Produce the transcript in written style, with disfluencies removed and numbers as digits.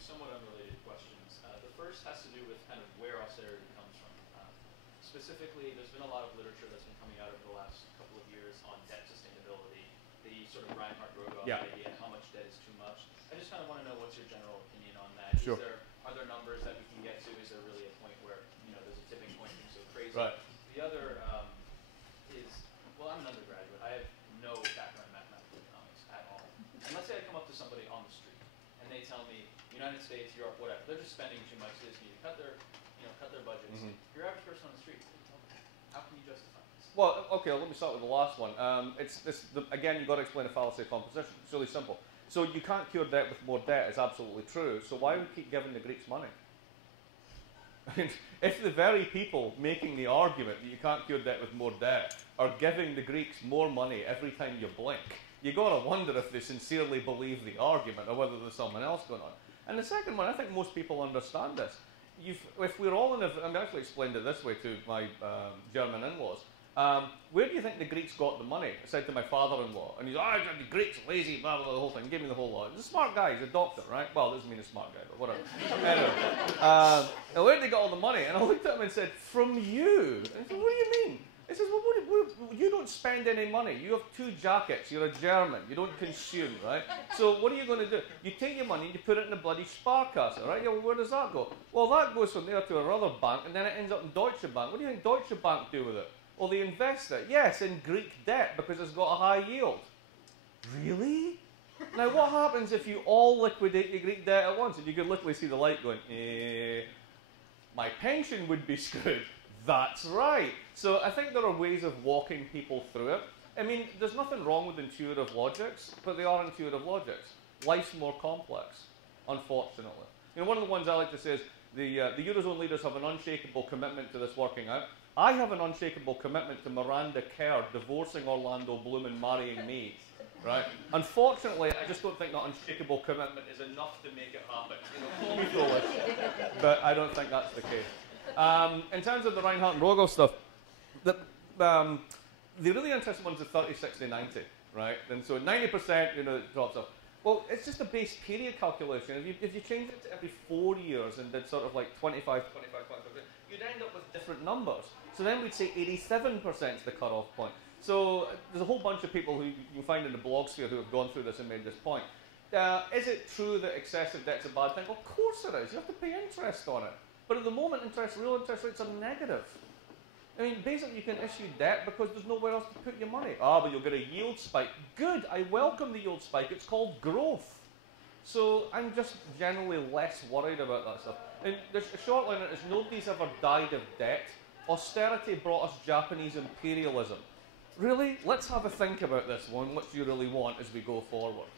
somewhat unrelated questions. The first has to do with kind of where austerity comes from. Specifically, there's been a lot of literature that's been coming out over the last couple of years on debt sustainability, the sort of Reinhardt-Rogoff idea, how much debt is too much. I just kind of want to know what's your general opinion on that. Sure. Are there numbers that we can get to? Is there really a point where, there's a tipping point, things so crazy? Right. The other is, well, I'm an undergraduate. I have no background in mathematical economics at all. And let's say I come up to somebody on the street and they tell me, United States, Europe, whatever, they're just spending too much. They just need to cut their budgets. Your average person on the street, how can you justify this? Well, okay, let me start with the last one. Again, you've got to explain a fallacy of composition. It's really simple. So you can't cure debt with more debt is absolutely true. So why would we keep giving the Greeks money? I mean, if the very people making the argument that you can't cure debt with more debt are giving the Greeks more money every time you blink, you got to wonder if they sincerely believe the argument or whether there's something else going on. And the second one, I think most people understand this. If we're all in I actually explained it this way to my German in-laws. Where do you think the Greeks got the money? I said to my father-in-law, and he's like, the Greeks lazy, blah, blah, blah, the whole thing. He gave me the whole lot. He's a smart guy, he's a doctor, right? Well, doesn't mean a smart guy, but whatever. Anyway, and where did they get all the money? And I looked at him and said, from you. And I said, what do you mean? He says, well, you don't spend any money. You have 2 jackets. You're a German. You don't consume, right? So what are you going to do? You take your money and you put it in a bloody Sparkasse, right? Yeah, well, where does that go? Well, that goes from there to another bank, and then it ends up in Deutsche Bank. What do you think Deutsche Bank do with it? Well, they invest it. Yes, in Greek debt, because it's got a high yield. Really? Now, what happens if you all liquidate your Greek debt at once? And you could literally see the light going, my pension would be screwed. That's right. So I think there are ways of walking people through it. I mean, there's nothing wrong with intuitive logics, but they are intuitive logics. Life's more complex, unfortunately. One of the ones I like to say is the Eurozone leaders have an unshakable commitment to this working out. I have an unshakable commitment to Miranda Kerr divorcing Orlando Bloom and marrying me. Right? Unfortunately, I just don't think that unshakable commitment is enough to make it happen. Call me foolish, but I don't think that's the case. In terms of the Reinhardt and Rogoff stuff, the really interesting one's the 30, 60, 90, right? And so 90%, it drops off. Well, it's just a base period calculation. If you change it to every 4 years and did sort of like 25, you'd end up with different numbers. So then we'd say 87% is the cutoff point. So there's a whole bunch of people who you can find in the blog sphere who have gone through this and made this point. Is it true that excessive debt's a bad thing? Well, of course it is. You have to pay interest on it. But at the moment, real interest rates are negative. I mean, basically, you can issue debt because there's nowhere else to put your money. But you'll get a yield spike. Good, I welcome the yield spike. It's called growth. So I'm just generally less worried about that stuff. And the short line is nobody's ever died of debt. Austerity brought us Japanese imperialism. Really? Let's have a think about this one, what you really want as we go forward.